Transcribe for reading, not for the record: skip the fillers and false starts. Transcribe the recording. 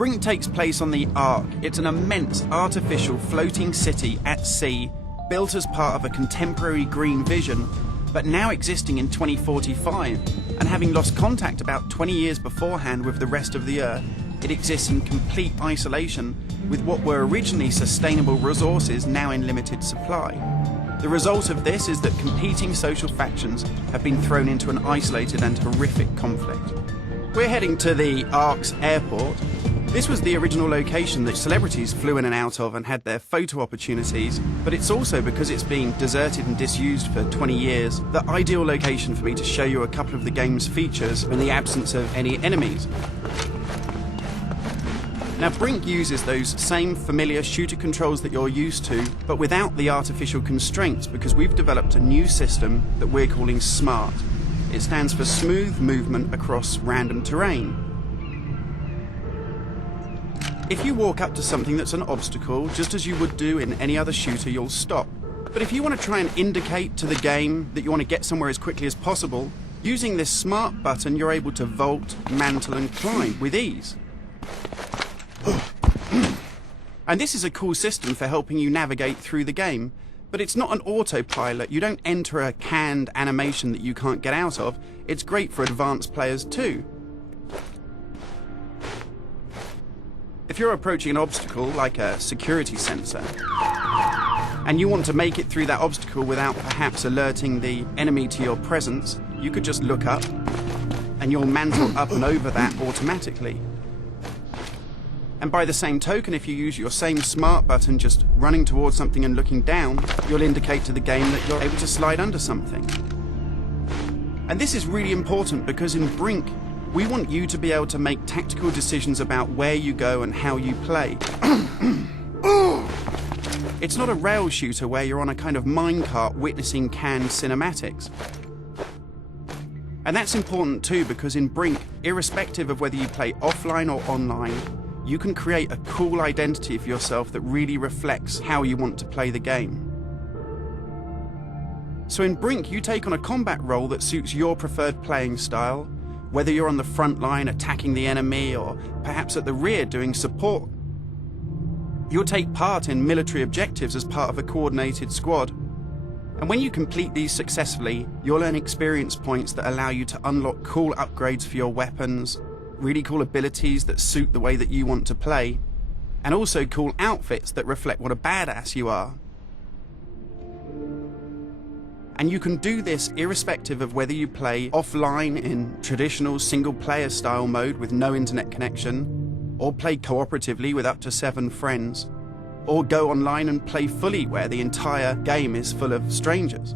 BRINK takes place on the Ark. It's an immense artificial floating city at sea, built as part of a contemporary green vision, but now existing in 2045, and having lost contact about 20 years beforehand with the rest of the Earth, it exists in complete isolation with what were originally sustainable resources now in limited supply. The result of this is that competing social factions have been thrown into an isolated and horrific conflict. We're heading to the Ark's airport. This was the original location that celebrities flew in and out of and had their photo opportunities, but it's also, because it's been deserted and disused for 20 years, the ideal location for me to show you a couple of the game's features in the absence of any enemies. Now, BRINK uses those same familiar shooter controls that you're used to, but without the artificial constraints, because we've developed a new system that we're calling S.M.A.R.T. It stands for Smooth Movement Across Random Terrain. If you walk up to something that's an obstacle, just as you would do in any other shooter, you'll stop. But if you want to try and indicate to the game that you want to get somewhere as quickly as possible, using this smart button, you're able to vault, mantle, and climb with ease. And this is a cool system for helping you navigate through the game, but it's not an autopilot. You don't enter a canned animation that you can't get out of. It's great for advanced players too. If you're approaching an obstacle like a security sensor, and you want to make it through that obstacle without perhaps alerting the enemy to your presence, you could just look up and you'll mantle up and over that automatically. And by the same token, if you use your same smart button just running towards something and looking down, you'll indicate to the game that you're able to slide under something. And this is really important because in BRINK, we want you to be able to make tactical decisions about where you go and how you play. It's not a rail shooter where you're on a kind of minecart witnessing canned cinematics. And that's important too, because in BRINK, irrespective of whether you play offline or online, you can create a cool identity for yourself that really reflects how you want to play the game. So in BRINK, you take on a combat role that suits your preferred playing style, whether you're on the front line attacking the enemy or perhaps at the rear doing support. You'll take part in military objectives as part of a coordinated squad. And when you complete these successfully, you'll earn experience points that allow you to unlock cool upgrades for your weapons, really cool abilities that suit the way that you want to play, and also cool outfits that reflect what a badass you are. And you can do this irrespective of whether you play offline in traditional single-player style mode with no internet connection, or play cooperatively with up to 7 friends, or go online and play fully where the entire game is full of strangers.